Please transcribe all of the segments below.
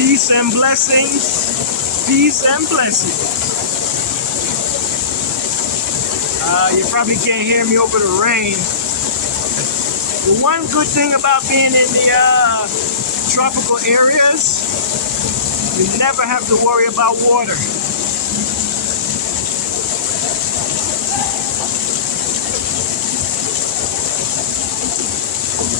Peace and blessings. Peace and blessings. You probably can't hear me over the rain. The one good thing about being in the tropical areas, you never have to worry about water.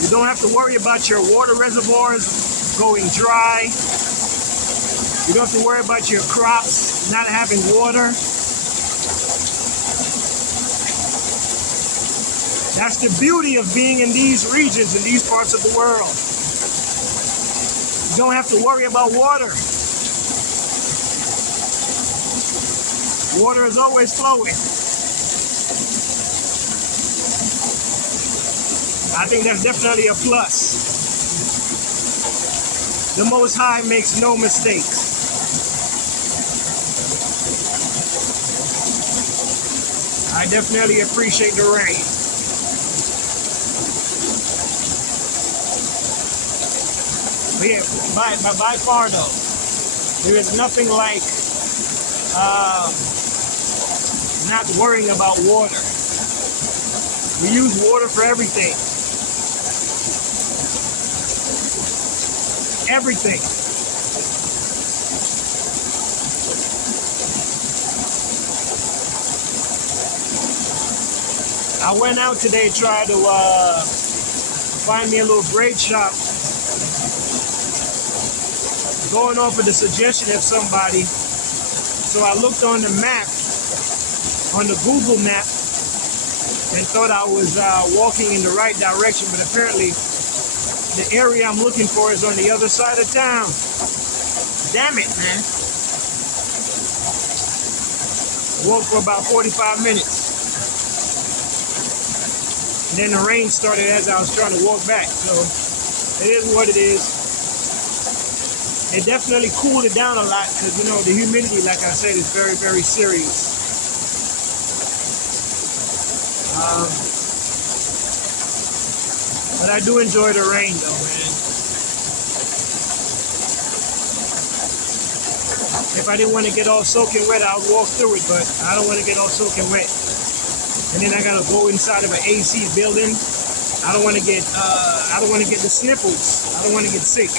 You don't have to worry about your water reservoirs going dry. You don't have to worry about your crops not having water. That's the beauty of being in these regions, in these parts of the world. You don't have to worry about water. Water is always flowing. I think that's definitely a plus. The Most High makes no mistakes. I definitely appreciate the rain. But yeah, by far though, there is nothing like not worrying about water. We use water for everything. Everything. I went out today, tried to find me a little braid shop. Going off of the suggestion of somebody. So I looked on the map, on the Google map, and thought I was walking in the right direction, but apparently the area I'm looking for is on the other side of town. Damn it, man. Walked for about 45 minutes. And then the rain started as I was trying to walk back. So it is what it is. It definitely cooled it down a lot because, you know, the humidity, like I said, is very, very serious. But I do enjoy the rain, though, man. If I didn't want to get all soaking wet, I would walk through it, but I don't want to get all soaking wet. And then I gotta go inside of an AC building. I don't want to get the sniffles. I don't want to get sick.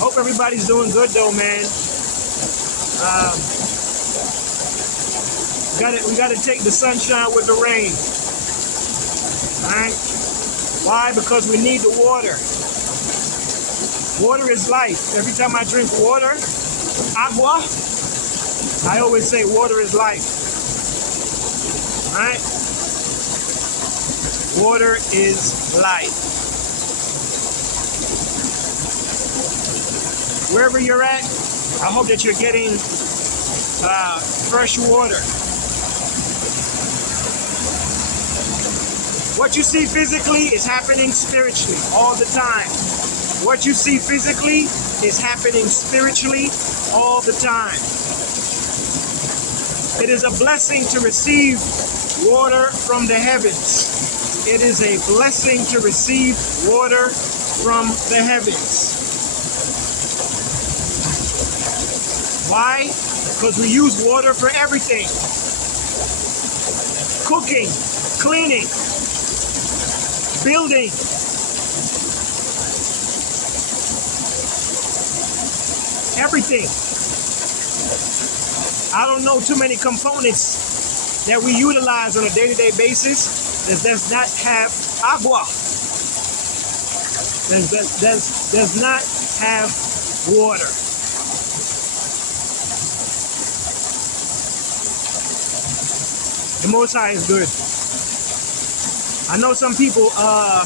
Hope everybody's doing good, though, man. We gotta take the sunshine with the rain. Alright? Why? Because we need the water. Water is life. Every time I drink water, agua, I always say water is life. Alright? Water is life. Wherever you're at, I hope that you're getting fresh water. What you see physically is happening spiritually all the time. What you see physically is happening spiritually all the time. It is a blessing to receive water from the heavens. It is a blessing to receive water from the heavens. Why? Because we use water for everything. Cooking, cleaning, building. Everything. I don't know too many components that we utilize on a day-to-day basis that does not have agua. Does not have water. The Most High is good. I know some people are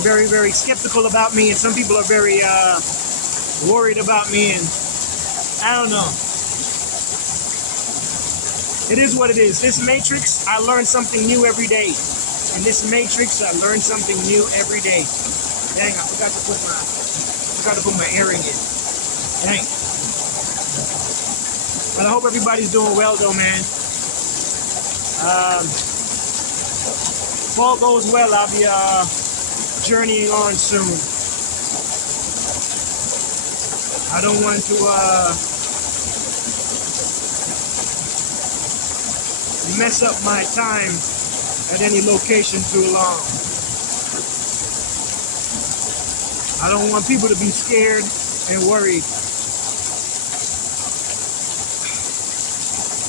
very, very skeptical about me, and some people are very worried about me, and I don't know. It is what it is. This matrix, I learn something new every day. In this matrix, I learn something new every day. Dang, I forgot to put my earring in. Dang. But I hope everybody's doing well, though, man. If all goes well, I'll be journeying on soon. I don't want to mess up my time at any location too long. I don't want people to be scared and worried.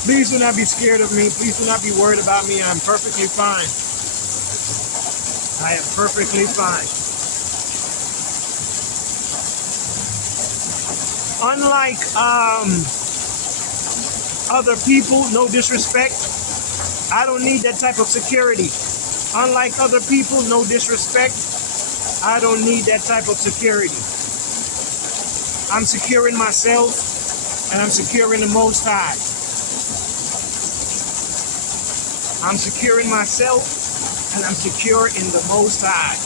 Please do not be scared of me. Please do not be worried about me. I'm perfectly fine. I am perfectly fine. Unlike other people, no disrespect, I don't need that type of security. Unlike other people, no disrespect, I don't need that type of security. I'm secure in myself and I'm secure in the Most High. I'm secure in myself and I'm secure in the Most High.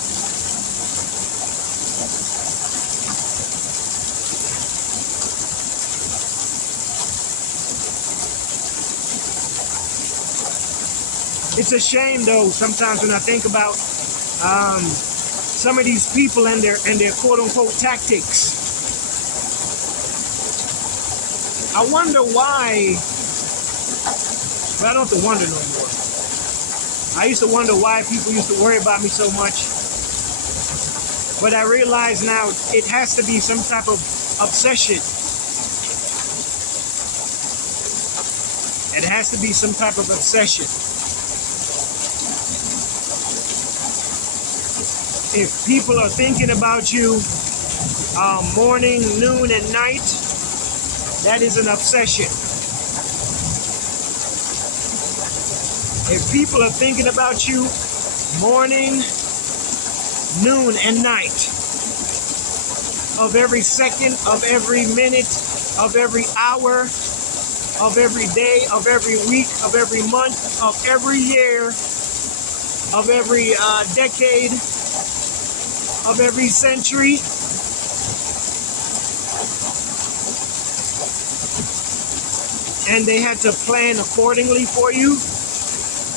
It's a shame though, sometimes when I think about some of these people and their quote unquote tactics. I wonder why, but I don't have to wonder no more. I used to wonder why people used to worry about me so much. But I realize now it has to be some type of obsession. It has to be some type of obsession. If people are thinking about you morning, noon, and night, that is an obsession. If people are thinking about you morning, noon, and night, of every second, of every minute, of every hour, of every day, of every week, of every month, of every year, of every decade, of every century, and they had to plan accordingly for you,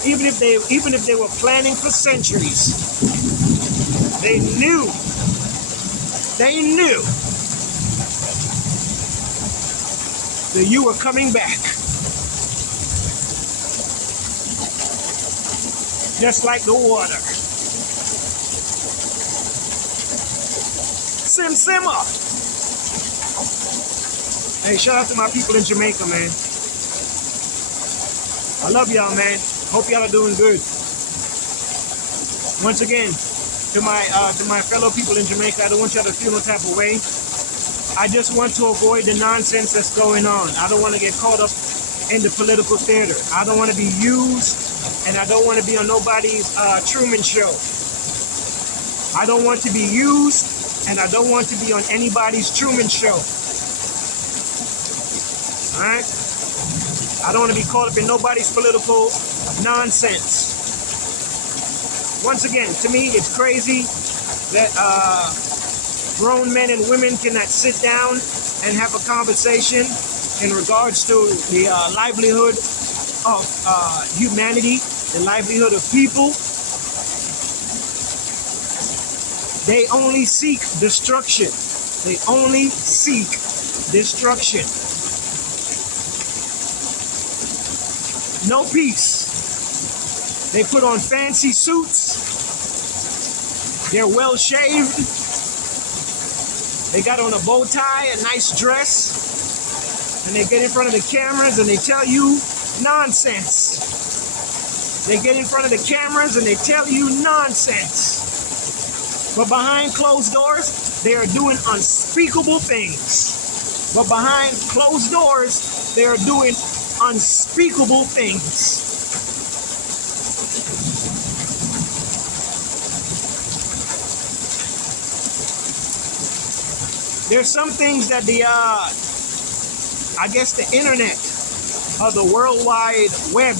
even if they were planning for centuries, they knew that you were coming back. Just like the water. Simmer. Hey, shout out to my people in Jamaica, man. I love y'all, man. Hope y'all are doing good. Once again, to my fellow people in Jamaica, I don't want y'all to feel no type of way. I just want to avoid the nonsense that's going on. I don't want to get caught up in the political theater. I don't want to be used, and I don't want to be on nobody's Truman Show. I don't want to be used, and I don't want to be on anybody's Truman Show. All right? I don't want to be caught up in nobody's political nonsense. Once again, to me, it's crazy that grown men and women cannot sit down and have a conversation in regards to the livelihood of humanity, the livelihood of people. They only seek destruction. They only seek destruction. No peace. They put on fancy suits. They're well shaved. They got on a bow tie, a nice dress. And they get in front of the cameras and they tell you nonsense. They get in front of the cameras and they tell you nonsense. But behind closed doors, they are doing unspeakable things. But behind closed doors, they are doing unspeakable things. There's some things that the internet or the World Wide Web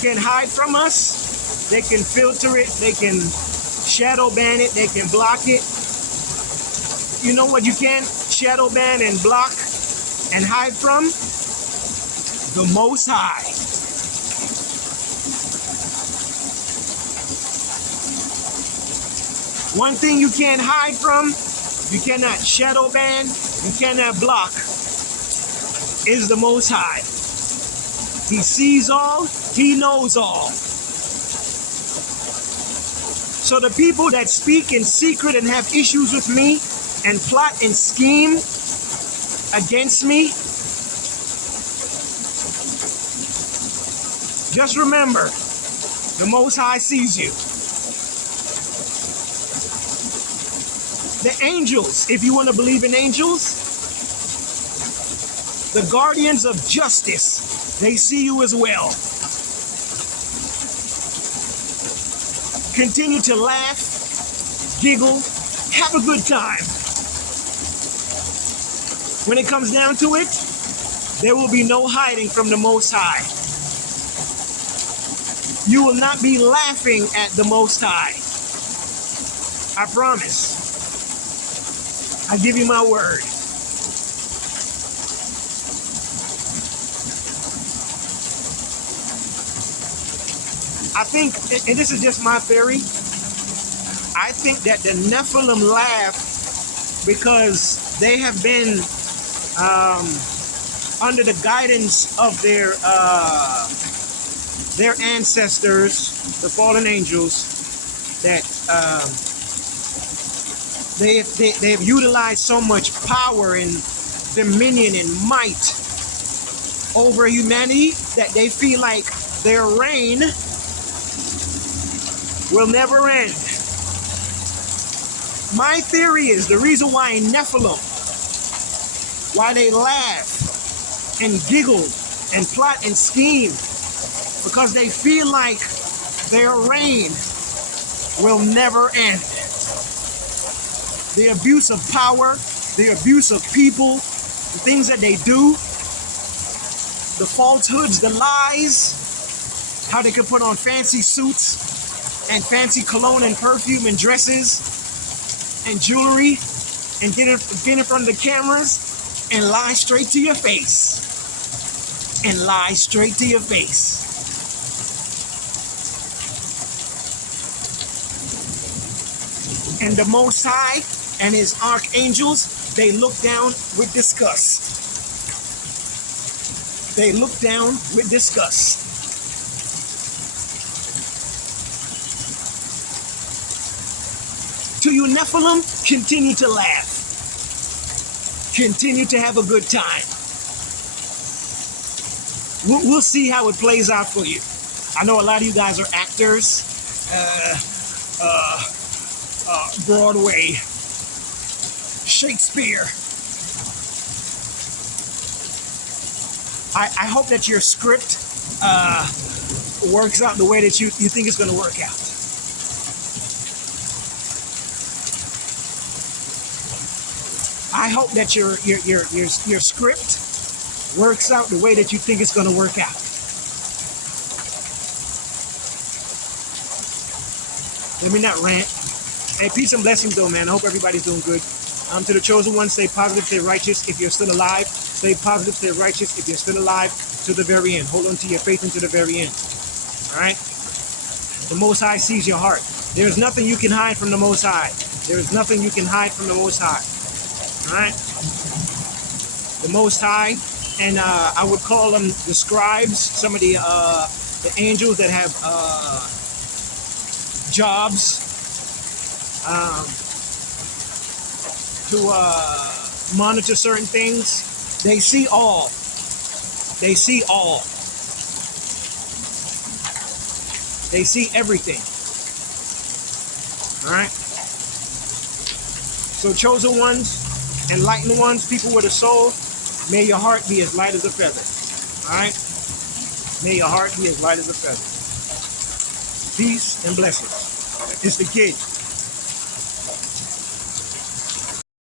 can hide from us. They can filter it, they can shadow ban it, they can block it. You know what you can shadow ban and block and hide from? The Most High. One thing you can't hide from, you cannot shadow ban, you cannot block, is the Most High. He sees all, he knows all. So the people that speak in secret and have issues with me and plot and scheme against me, just remember, the Most High sees you. The angels, if you want to believe in angels, the guardians of justice, they see you as well. Continue to laugh, giggle, have a good time. When it comes down to it, there will be no hiding from the Most High. You will not be laughing at the Most High. I promise. I give you my word. I think, and this is just my theory, I think that the Nephilim laugh because they have been under the guidance of their ancestors, the fallen angels, that they have utilized so much power and dominion and might over humanity that they feel like their reign will never end. My theory is the reason why Nephilim, why they laugh and giggle and plot and scheme, because they feel like their reign will never end. The abuse of power, the abuse of people, the things that they do, the falsehoods, the lies, how they can put on fancy suits and fancy cologne and perfume and dresses and jewelry and get in front of the cameras and lie straight to your face. And lie straight to your face. And the Most High and his archangels, they look down with disgust. They look down with disgust. To you Nephilim, continue to laugh. Continue to have a good time. We'll see how it plays out for you. I know a lot of you guys are actors. Broadway, Shakespeare. I hope that your script works out the way that you think it's going to work out. I hope that your script works out the way that you think it's going to work out. Let me not rant. Hey, peace and blessings though, man. I hope everybody's doing good. To the chosen ones, stay positive, stay righteous if you're still alive. Stay positive, stay righteous if you're still alive to the very end. Hold on to your faith until the very end. All right? The Most High sees your heart. There's nothing you can hide from the Most High. There's nothing you can hide from the Most High. All right? The Most High, and I would call them the scribes, some of the angels that have jobs to monitor certain things. They see all. They see all. They see everything. All right? So chosen ones, enlightened ones, people with a soul, may your heart be as light as a feather. All right? May your heart be as light as a feather. Peace and blessings. It's the kid.